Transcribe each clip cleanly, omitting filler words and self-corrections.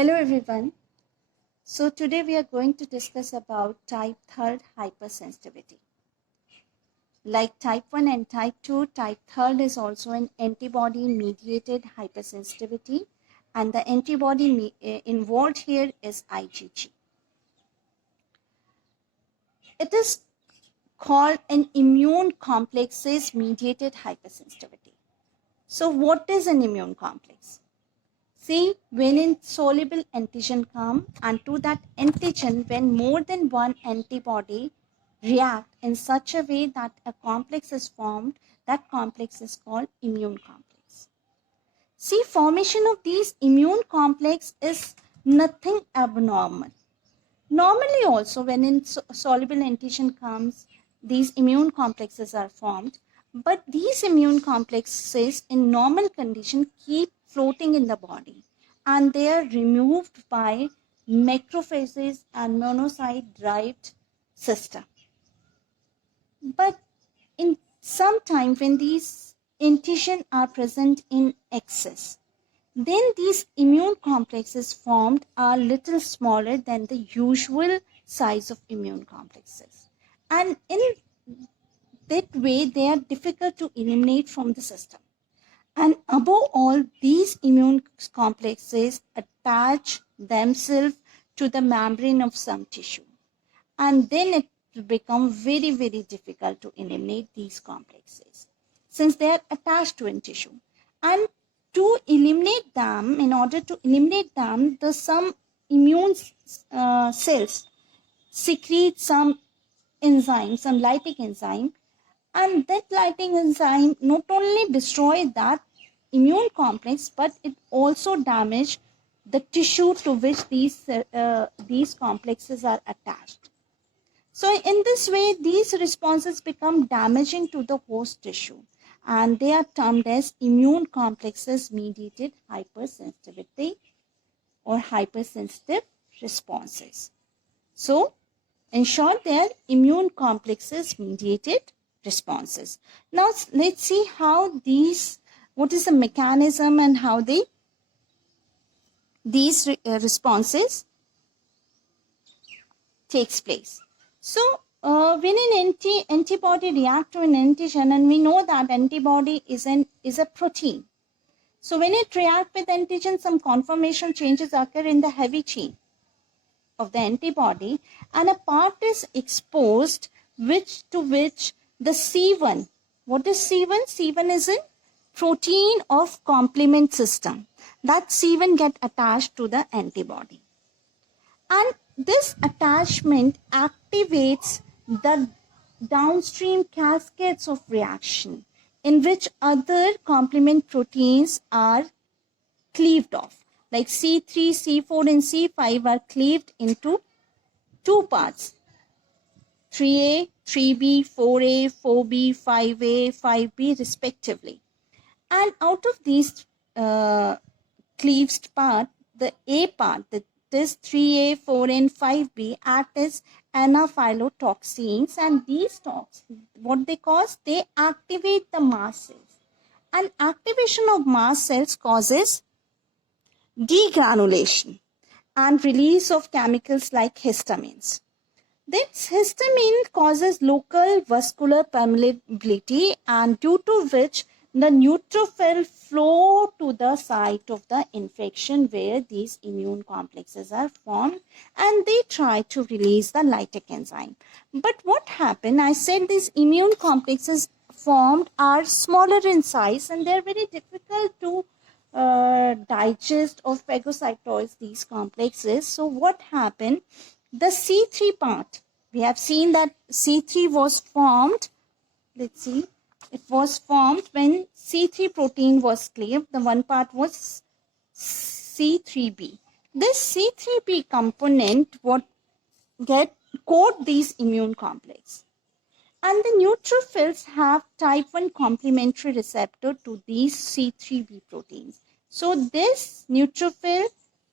Hello everyone. So today we are going to discuss about type 3 hypersensitivity. Like type 1 and type 2, type 3 is also an antibody mediated hypersensitivity, and the antibody involved here is IgG. It is called an immune complexes mediated hypersensitivity. So what is an immune complex? See, when insoluble antigen come, and to that antigen, when more than one antibody react in such a way that a complex is formed, that complex is called immune complex. See, formation of these immune complex is nothing abnormal. Normally also, when insoluble antigen comes, these immune complexes are formed, but these immune complexes in normal condition keep floating in the body, and they are removed by macrophages and monocyte derived system. But in some time, when these antigen are present in excess, then these immune complexes formed are little smaller than the usual size of immune complexes, and in that way they are difficult to eliminate from the system. And above all, these immune complexes attach themselves to the membrane of some tissue, and then it will become very difficult to eliminate these complexes since they are attached to a tissue. And to eliminate them, in order to eliminate them, some immune cells secrete some enzyme, some lytic enzyme, and that lytic enzyme not only destroy that immune complex, but it also damage the tissue to which these complexes are attached. So in this way, these responses become damaging to the host tissue, and they are termed as immune complexes mediated hypersensitivity or hypersensitive responses. So in short, they are immune complexes mediated responses. Now let's see what is the mechanism and how these responses takes place. So when an antibody react to an antigen, and we know that antibody is a protein. So when it react with antigen, some conformation changes occur in the heavy chain of the antibody, and a part is exposed to which the C1. What is C1? C1 is a protein of complement system. That C1 get attached to the antibody, and this attachment activates the downstream cascades of reaction in which other complement proteins are cleaved off. Like C3, C4 and C5 are cleaved into two parts, 3A, 3B, 4A, 4B, 5A, 5B respectively. And out of these cleaved part, the A part, that is 3A, 4A and 5B, act as anaphylatoxins, and these toxins, what they cause? They activate the mast cells, and activation of mast cells causes degranulation and release of chemicals like histamines. This histamine causes local vascular permeability, and due to which the neutrophil flow to the site of the infection where these immune complexes are formed, and they try to release the lytic enzyme. But what happened? I said these immune complexes formed are smaller in size, and they are very difficult to digest or phagocytose these complexes. So what happened? The C3 part, we have seen that C3 was formed. Let's see. It was formed when C3 protein was cleaved. The one part was C3b. This C3b component would coat these immune complex. And the neutrophils have type 1 complementary receptor to these C3b proteins. So this neutrophil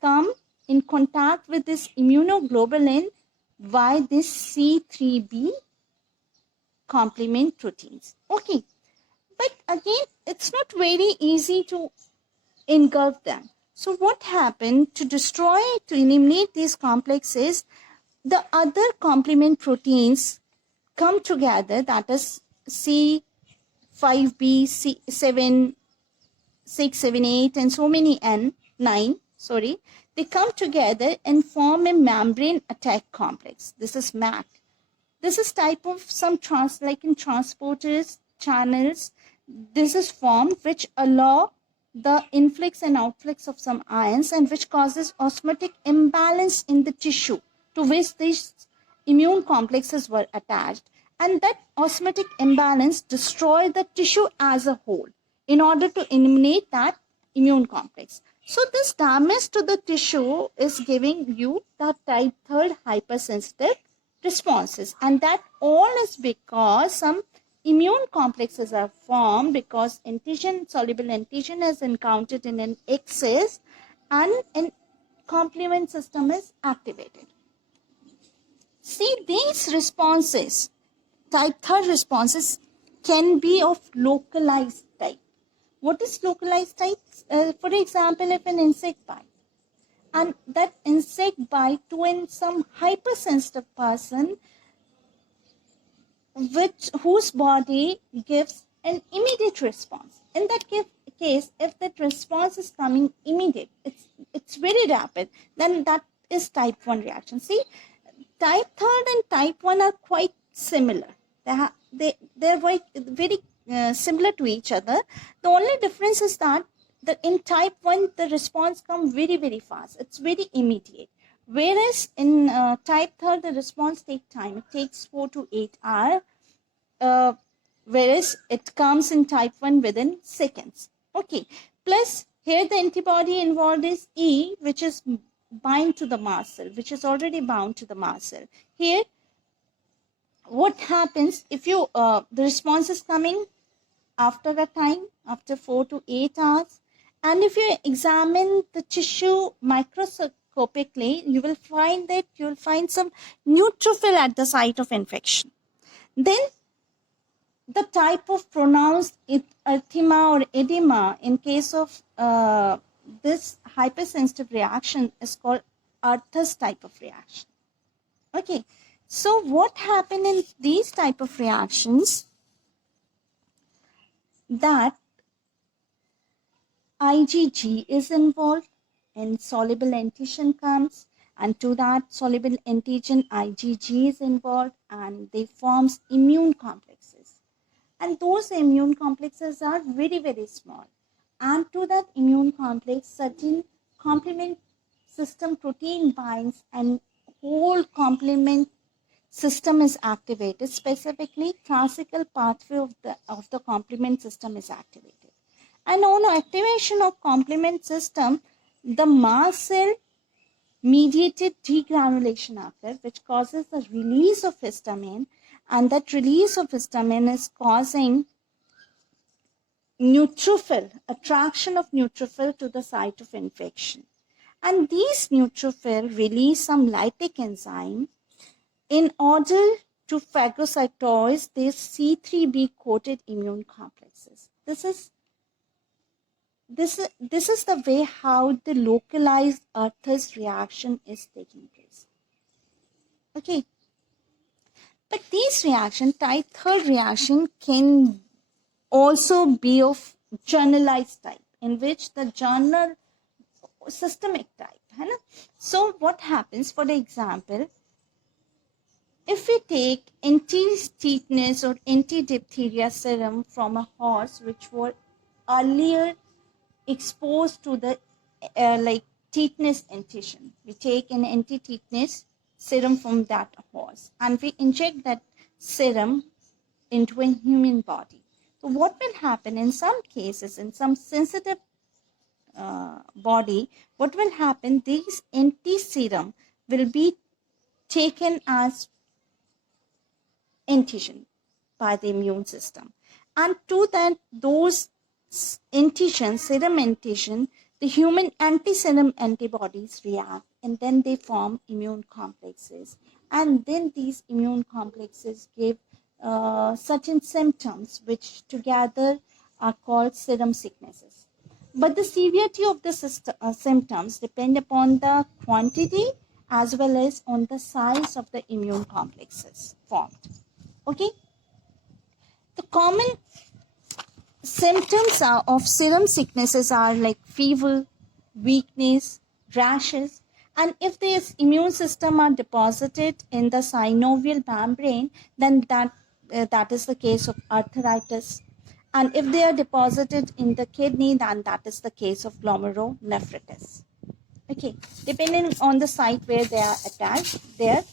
come in contact with this immunoglobulin via this C3b complement proteins. Okay, but again, it's not very easy to engulf them. So what happened to eliminate these complexes, the other complement proteins come together, that is C5b, C7, 6, 7, 8, and so many 9, they come together and form a membrane attack complex. This is MAC. This is type of some like in transporters channels. This is formed which allow the influx and outflux of some ions and which causes osmotic imbalance in the tissue to which these immune complexes were attached, and that osmotic imbalance destroy the tissue as a whole in order to eliminate that immune complex. So this damage to the tissue is giving you the type 3 hypersensitive responses, and that all is because some immune complexes are formed because soluble antigen is encountered in an excess and an complement system is activated. See, these responses, type 3 responses, can be of localized type. What is localized type? For example, if an insect bite, and that insect bite to some hypersensitive person, whose body gives an immediate response. In that case, if that response is coming immediate, it's very rapid, then that is type 1 reaction. See, type 3 and type 1 are quite similar. They're very similar to each other. The only difference is that in type 1, the response comes very, very fast. It's very immediate. Whereas in type 3, the response takes time. It takes 4 to 8 hours. Whereas it comes in type 1 within seconds. Okay. Plus, here the antibody involved is E, which is bind to the mast cell, which is already bound to the mast cell. Here, what happens if you the response is coming after a time, after 4 to 8 hours, and if you examine the tissue microscopically, you will find some neutrophil at the site of infection. Then the type of pronounced erythema or edema in case of this hypersensitive reaction is called Arthur's type of reaction. Okay, so what happened in these type of reactions, that IgG is involved and soluble antigen comes, and to that soluble antigen IgG is involved and they forms immune complexes, and those immune complexes are very, very small, and to that immune complex certain complement system protein binds and whole complement system is activated. Specifically, classical pathway of the complement system is activated. And on activation of complement system, the mast cell mediated degranulation occurs, which causes the release of histamine, and that release of histamine is causing neutrophil, attraction of neutrophil to the site of infection. And these neutrophil release some lytic enzyme in order to phagocytose these C3b coated immune complexes. This is the way how the localized Arthur's reaction is taking place. Okay. But these reaction, type 3 reaction, can also be of generalized type, in which the general systemic type. So what happens, for example, if we take anti-tetanus or anti-diphtheria serum from a horse which were earlier exposed to the tetanus antigen, we take an anti-tetanus serum from that horse and we inject that serum into a human body. So what will happen in some cases, in some sensitive body, what will happen, these anti-serum will be taken as antigen by the immune system, and to that those antigen, serum antigen, the human anti-serum antibodies react, and then they form immune complexes, and then these immune complexes give certain symptoms which together are called serum sicknesses. But the severity of the symptoms depend upon the quantity as well as on the size of the immune complexes formed. Okay. The common symptoms of serum sicknesses are like fever, weakness, rashes, and if the immune system are deposited in the synovial membrane, then that is the case of arthritis. And if they are deposited in the kidney, then that is the case of glomerulonephritis. Okay, depending on the site where they are attached, their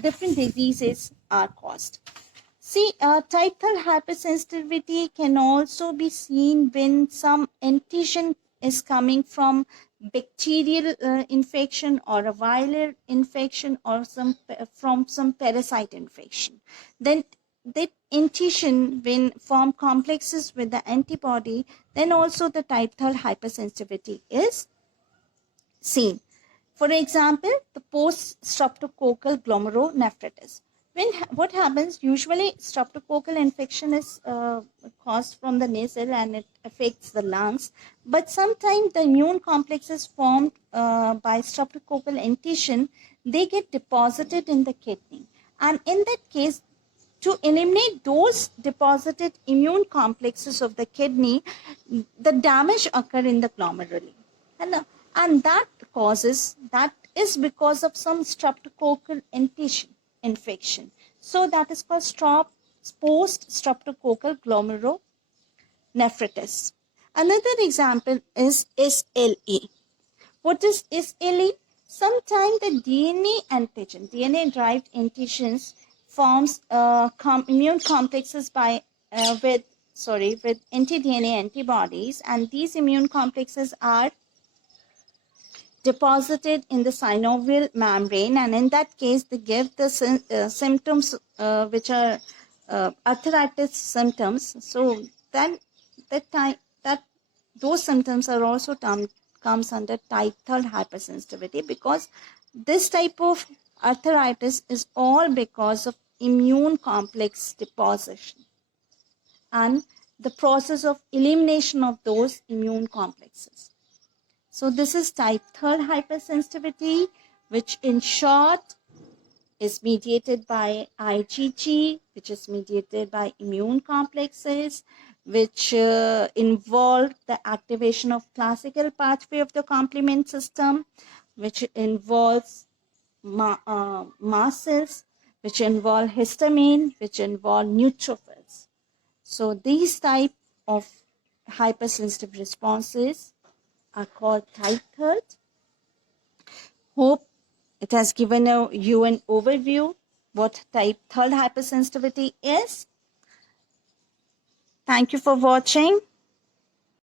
different diseases are caused. See, type 3 hypersensitivity can also be seen when some antigen is coming from bacterial infection or a viral infection or from some parasite infection. Then that antigen, when form complexes with the antibody, then also the type 3 hypersensitivity is seen. For example, the post-streptococcal glomerulonephritis. What happens, usually streptococcal infection is caused from the nasal and it affects the lungs, but sometimes the immune complexes formed by streptococcal antigen, they get deposited in the kidney, and in that case, to eliminate those deposited immune complexes of the kidney, the damage occur in the glomeruli. And that is because of some streptococcal antigen infection. So that is called post-streptococcal glomerulonephritis. Another example is SLE. What is SLE? Sometimes the DNA-derived antigens forms immune complexes with anti-DNA antibodies, and these immune complexes are deposited in the synovial membrane, and in that case they give the symptoms which are arthritis symptoms. So then that those symptoms are also comes under type 3 hypersensitivity, because this type of arthritis is all because of immune complex deposition and the process of elimination of those immune complexes. So this is type 3 hypersensitivity, which in short is mediated by IgG, which is mediated by immune complexes, which involve the activation of classical pathway of the complement system, which involves mast cells, which involve histamine, which involve neutrophils. So these type of hypersensitive responses are called type 3. Hope it has given you an overview what type 3 hypersensitivity is. Thank you for watching.